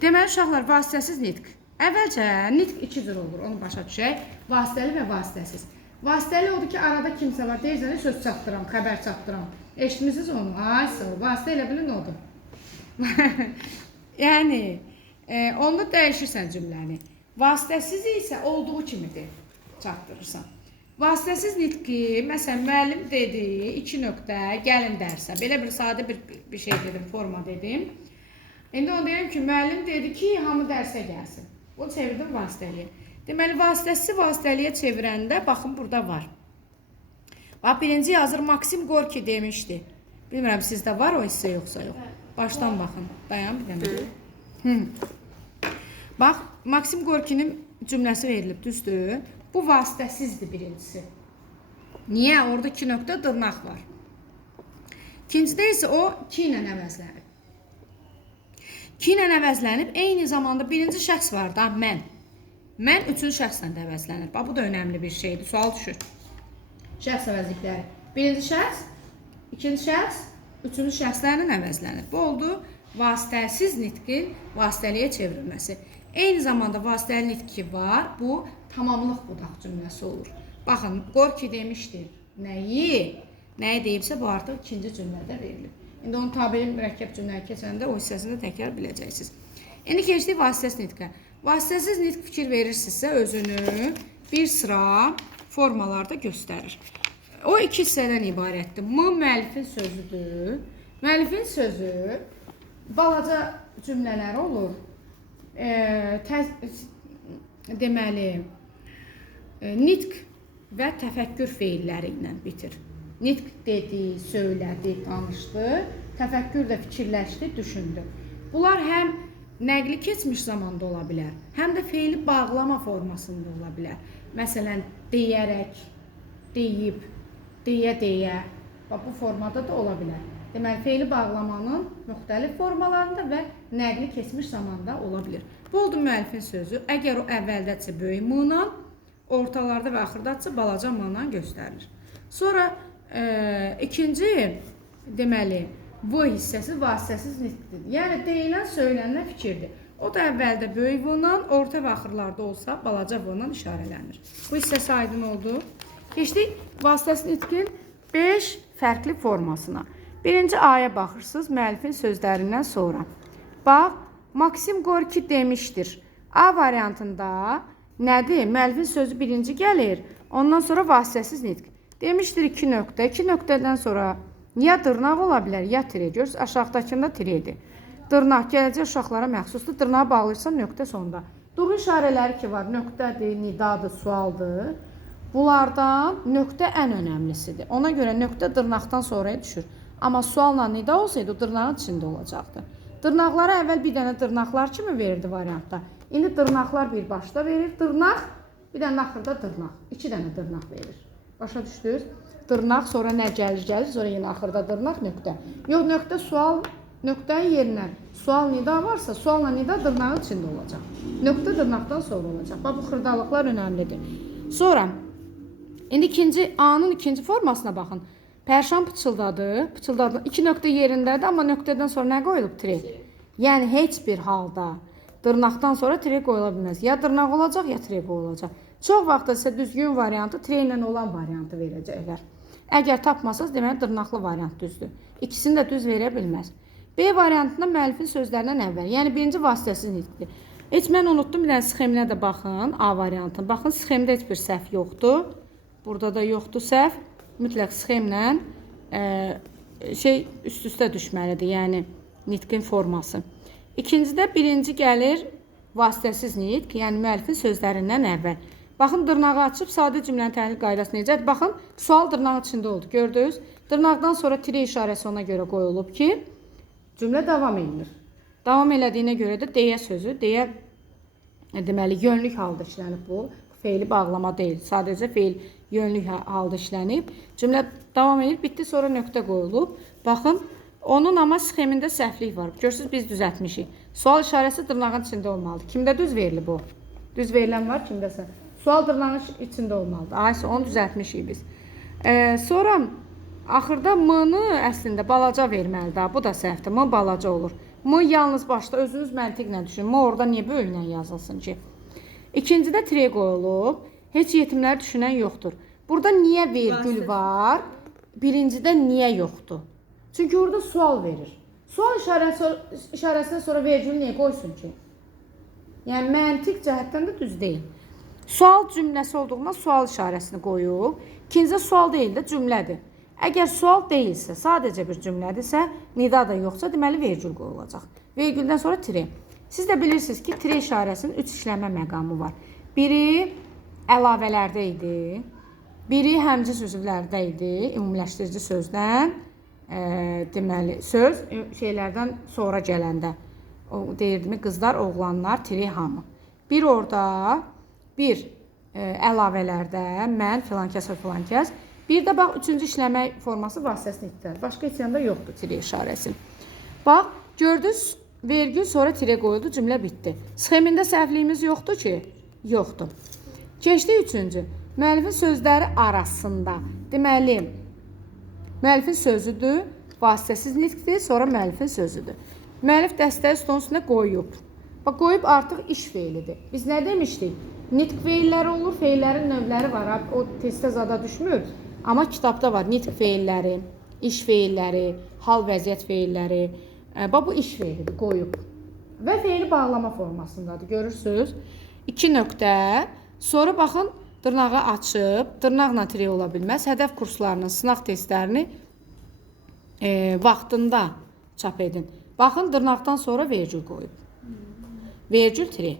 Deməli, uşaqlar, vasitəsiz nitq. Əvvəlcə nitq iki cür olur, onu başa düşək. Vasitəli və vasitəsiz. Vasitəli odur ki, arada kimsə var, deyirsən, söz çatdıram, xəbər çatdıram. Eşitmişsiniz onu? Ay, sağ ol. Vasitə elə bilin odur. Yəni, onda dəyişirsən cümləni. Vasitəsiz isə olduğu kimidir, çatdırırsan. Vasitəsiz nitqi, məsələn, müəllim dedi, 2 nöqtə, gəlin dərsə. Belə bir sadə bir şey dedim, forma dedim. İndi onu deyirəm ki, müəllim dedi ki, hamı dərsə gəlsin. O çevirdim vasitəliyə. Deməli, vasitəsiz vasitəliyə çevirəndə, baxın, burada var. Bax, birinci yazır, Maksim Gorki demişdi. Bilmirəm, sizdə var o hissə yoxsa yox. Başdan baxın. Dayan bir dənə. Bax, Maksim Gorkinin cümləsi verilib, düzdür. Bu vasitəsizdir birincisi. Niyə? Orada 2 nöqtə dırnaq var. İkincidə isə o 2 ilə əvəzlənib. 2 ilə əvəzlənib, eyni zamanda birinci şəxs var da, mən. Mən üçüncü şəxslə də əvəzlənir. Bax, bu da önəmli bir şeydir. Sual düşür. Şəxs əvəzlikləri. Birinci şəxs, ikinci şəxs, üçüncü şəxslərlə əvəzlənir. Bu oldu vasitəsiz nitqin vasitəliyə çevrilməsi. Eyni zamanda vasitəli nitqi var. Bu tamamlıq budaq cümləsi olur. Baxın, Gorki demişdir. Nəyi? Nəyi deyibsə, bu artıq ikinci cümlədə verilib. İndi onun tabiri mürəkkəb cümləyə keçəndə o hissəsini təkrar biləcəksiniz. İndi keçdik vasitəsiz nitqə. Vasitəsiz nitq fikir verirsinizsə, özünü bir sıra formalarda göstərir. O 2 hissədən ibarətdir. Müəllifin sözüdür. Müəllifin sözü balaca cümlələr olur. Deməli, nitq və təfəkkür feilləri ilə bitir. Nitq dedi, söylədi, danışdı, təfəkkür də fikirləşdi, düşündü. Bunlar həm nəqli keçmiş zamanda ola bilər, həm də feili bağlama formasında ola bilər. Məsələn, deyərək, deyib, deyə, bu formada da ola bilər. Deməli, feili bağlamanın müxtəlif formalarında və nəqli keçmiş zamanda ola bilər. Bu oldu müəllifin sözü. Əgər o əvvəldədirsə böyük M-la, ortalarda və axırdadırsa balaca M-la göstərilir. Sonra ikinci, deməli, bu hissəsi vasitəsiz nitqdir. Yəni, deyilən, söylənilən fikirdir. O da əvvəldə böyük V-la, orta və axırlarda olsa balaca V-la işarələnir. Bu hissəsi aydın oldu. Keçdik vasitəsiz nitqin 5 fərqli formasına. Birinci A-ya baxırsınız, müəllifin sözlərindən sonra. Bax, Maksim Gorki demişdir. A variantında nədir? Müəllifin sözü birinci gəlir, ondan sonra vasitəsiz nitq. Demişdir 2 nöqtə. 2 nöqtədən sonra ya dırnaq ola bilər, ya tire. Görürsünüz, aşağıdakında tiredir. Dırnaq gələcək uşaqlara məxsusdur. Dırnağı bağlayırsan nöqtə sonda. Dur işarələri ki var, nöqtədir, nidadır, sualdır. Bunlardan nöqtə ən önəmlisidir. Ona görə nöqtə dırnaqdan sonraya düşür. Amma sualla nida olsaydı, o dırnağın içində olacaqdı. Dırnaqlara əvvəl bir dənə dırnaqlar kimi verirdi variantda. İndi dırnaqlar bir başda verir. Dırnaq, bir dənə axırda dırnaq. 2 dənə dırnaq verir. Başa düşdünüz? Dırnaq, sonra nə gəlir, sonra yenə axırda dırnaq, nöqtə. Yox, nöqtə sual, nöqtəyin yerinə sual nida varsa, sualla nida dırnağın içində olacaq. Nöqtə dırnaqdan sonra olacaq. Bax, bu xırdalıqlar önəmlidir. Sonra, indi A-nın ikinci formasına baxın. Pərşan pıçıldadı, 2 nöqtə yerindədir, amma nöqtədən sonra nə qoyulub? Tire. Yəni, heç bir halda dırnaqdan sonra tire qoyula bilməz. Ya dırnaq olacaq, ya tire qoyulacaq. Çox vaxtda sizə düzgün variantı tire ilə olan variantı verəcəklər. Əgər tapmasanız, deməli, dırnaqlı variant düzdür. İkisini də düz verə bilməz. B variantında müəllifin sözlərindən əvvəl, yəni birinci vasitəsiz nitqdir. Heç mən unutdum, bir dənə sxeminə də baxın, A variantına. Baxın, sxemdə heç bir səhv yoxdur. Burada da yoxdur səhv. Mütləq sxemlə üst-üstə düşməlidir, yəni nitqin forması. İkincidə birinci gəlir vasitəsiz nitq, yəni müəllifin sözlərindən əvvəl. Baxın, dırnağı açıb, sadə cümlənin təhlil qaydası necədir? Baxın, sual dırnağın içində oldu, gördünüz. Dırnaqdan sonra tire işarəsi ona görə qoyulub ki, cümlə davam edilir. Davam elədiyinə görə də deyə sözü, deyə deməli, yönlük halda işlənib bu. Feili bağlama deyil, sadəcə feil yönlük halda işlənib. Cümlə davam edir, bitdi, sonra nöqtə qoyulub. Baxın, onun amma sxemində səhvlik var. Görürsünüz, biz düzəltmişik. Sual işarəsi dırnağın içində olmalıdır. Kimdə düz verilib o? Düz verilən var, kimdəsə? Sual dırnağın içində olmalıdır. Aysə, onu düzəltmişik biz. Sonra axırda M-nı əslində balaca verməlidir. Bu da səhvdir. M balaca olur. M yalnız başda özünüz məntiqlə düşünün. M orada niyə bölünən yazılsın ki? İkincidə tire qoyulub. Heç yetimləri düşünən yoxdur. Burada niyə vergül var? Birincidə niyə yoxdur? Çünki orada sual verir. Sual işarəsindən sonra vergül niyə qoysun ki? Yəni məntiq cəhətdən də düz deyil. Sual cümləsi olduğundan sual işarəsini qoyub. İkincə sual deyil də cümlədir. Əgər sual deyilsə, sadəcə bir cümlədirsə, nida da yoxsa, deməli vergül qoyulacaq. Vergüldən sonra tire. Siz də bilirsiniz ki, tire işarəsinin 3 işləmə məqamı var. Biri əlavələrdə idi. Biri həmciz üzvlərdə idi, ümumiləşdirici sözdən. Deməli, söz şeylərdən sonra gələndə. O deyirdimi, qızlar, oğlanlar, tire hamı. Bir orada, bir əlavələrdə, mən, filan kəs və filan kəs. Bir də bax, üçüncü işləmə forması vasitəsini itirir. Başqa içəndə yoxdur tire işarəsi. Bax, gördünüz, vergül sonra tire qoyuldu, cümlə bitdi. Sxemində səhvliyimiz yoxdur ki? Yoxdur. Keçdik üçüncü. Müəllifin sözləri arasında. Deməli, müəllifin sözüdür, vasitəsiz nitqdir, sonra müəllifin sözüdür. Müəllif dəstəyi stolun üstünə qoyub. Bax, qoyub artıq iş feilidir. Biz nə demişdik? Nitq feilləri olur, feillərin növləri var. O testə zada düşmür. Amma kitabda var nitq feilləri, iş feilləri, hal vəziyyət feilləri. Bax, bu iş feilidir, qoyub. Və feili bağlama formasındadır, görürsünüz. 2 nöqtə. Sonra baxın, dırnağı açıb, dırnaqla tire ola bilməz. Hədəf kurslarının sınaq testlərini vaxtında çap edin. Baxın, dırnaqdan sonra vergül qoyub. Vergül tire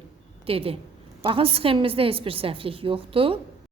dedi. Baxın, sxemimizdə heç bir səhvlik yoxdur.